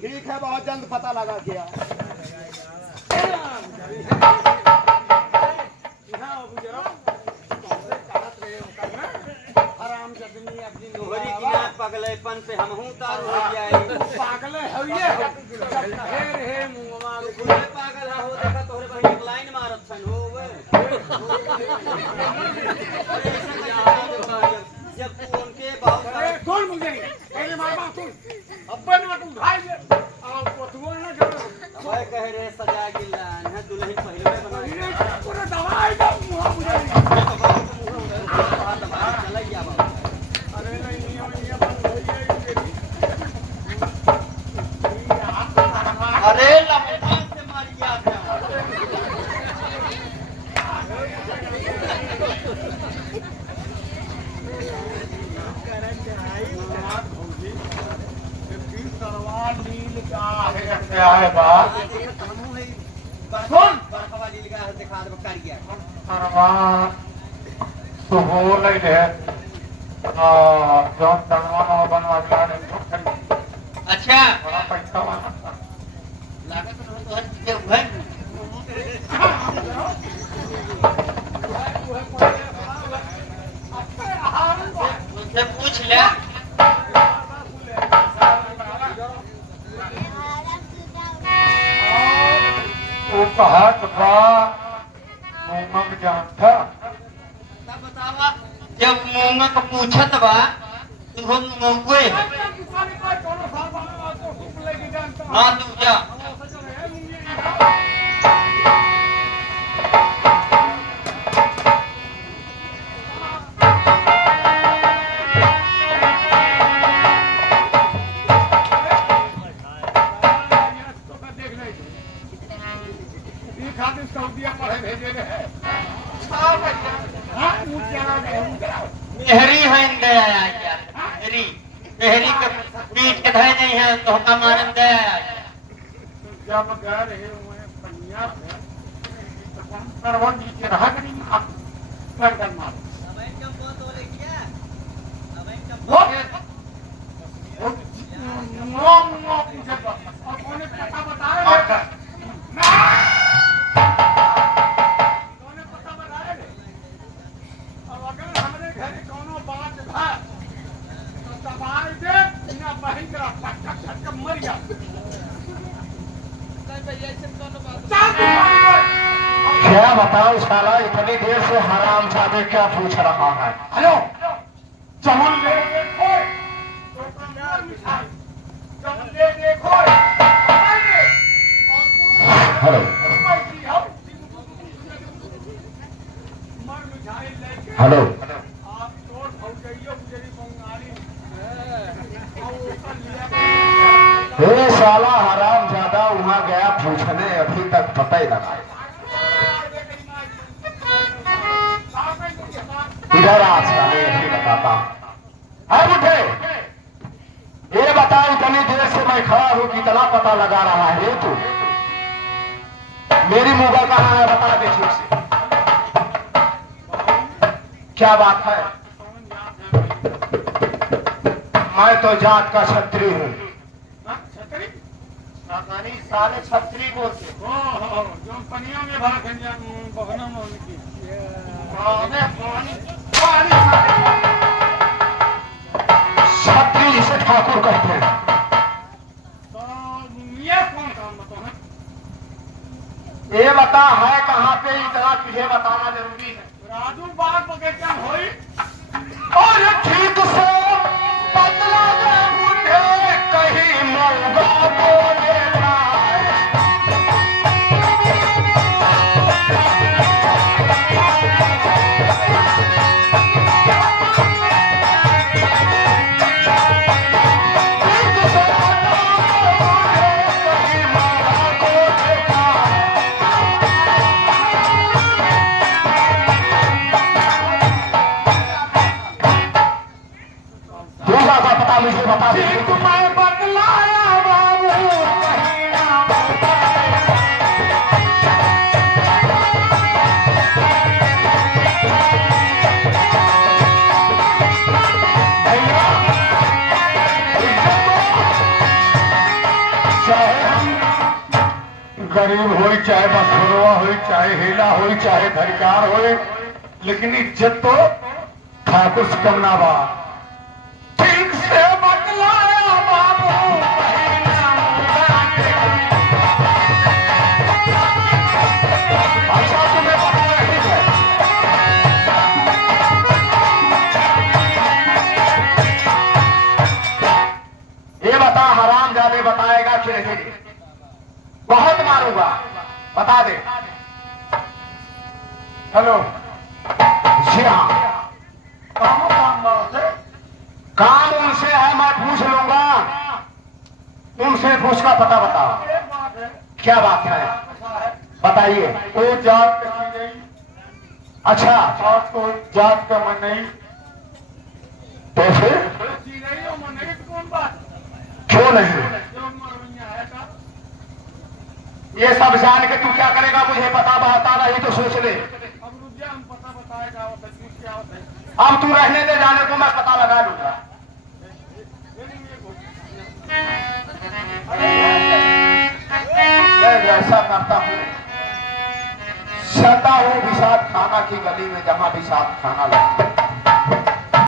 ठीक है, बहुत जल्द पता लगा दिया। पगलेपन पे हम हूँ तार हो जाए पागल है पागल हो देखा तोहरे बहन लाइन मारत छन हो जब तू उनके बहुत कौन मुझे पहले मामा सुन अपन ना तू भाई और पतुआ ना कर भाई कह रहे सजा गिलान है दुल्हन पहले बना पूरा दवाई का मुंह मुझे चला गया बाबू अरे नहीं ये बंद हो गई अरे लमकान से मार गया था नील का है क्या है बात कौन बरखवा नील का दिखा दे कर गया सरवान सुबह नहीं है जो तनवाना बनवा दिया अच्छा बड़ा पैसा वाला लागत हो तो हर चीज भर उनसे पूछ ले वो कहा था मोमक जानता तब बतावा जब मोंगा को पूछत बा तू हम मोंगवे हां तू जा मेहरी है इंदे आया क्या मेहरी मेहरी के पीठ के धय नहीं है तो हम मानम दे जब गए रहे हुए पंजाब में तो कौन करवा नीचे रहा कि नहीं आप कर मारो अबे कम बहुत बोले क्या अबे कम वो नो पूछे और कौन पता बता रहे कौन पता बता रहे अब अगर हमारे घर कोनो बात है तो दबाई दे बिना बहन का पटक छटक मर गया क्या बताओ साला इतनी देर से हराम जादे क्या पूछ रहा है। हेलो चमन ले देखो तो पंजाब मिठाई चमन ले देखो हेलो हेलो आप तोड़ भौजइयो गुजरी बंगाली हे साला हराम ज्यादा वहां गया पूछने अभी तक पता ही लगा इधर आ साले अभी बताता अब उठे ये बता इतनी देर से मैं खड़ा हूँ कितना पता लगा रहा है तू मेरी मुगा कहाँ है बता दे ठीक से क्या बात है। मैं तो जात का छत्री हूँ साले छत्री बोलते जो पनिया में भाग बहना में उनकी छत्री जिसे ठाकुर कहते हैं। तो ये कौन काम बताओ ये बता है कहाँ पे इतना तुझे बताना जरूरी है। राजू बाग बगीचा होई और ठीक से बदला दे मुझे कहीं मौका को देखा मुझे बता दे तुम्हें बदलाया बाबू गरीब हो चाहे बसरुआ हो चाहे हेला हो चाहे धरकार हो, लेकिन इज्जत तो ठाकुर से कम ना बा। ठीक से बतलाया बाबू अच्छा तुम्हें पता नहीं है। ये बता हराम ज्यादा बताएगा कि नहीं? बहुत मारूंगा, बता दे। हेलो जी हाँ, काम उनसे है, मैं पूछ लूंगा। तुमसे पूछ का पता बताओ, क्या बात है बताइए। कोई जात कही नहीं, अच्छा और कोई जात का मन नहीं। तो फिर जी नहीं हो मन नहीं तो कौन बात? क्यों नहीं? जो मरवैया है का ये सब जान के तू क्या करेगा? मुझे पता बता नहीं तो सोच ले। अब रुक जा, हम पता बताएगा होता है क्या होता है। अब तू रहने दे, जाने को मैं पता लगा लूंगा। मैं ऐसा करता हूँ, सदा हूँ विषाद खाना की गली में जहाँ विषाद खाना लगता है।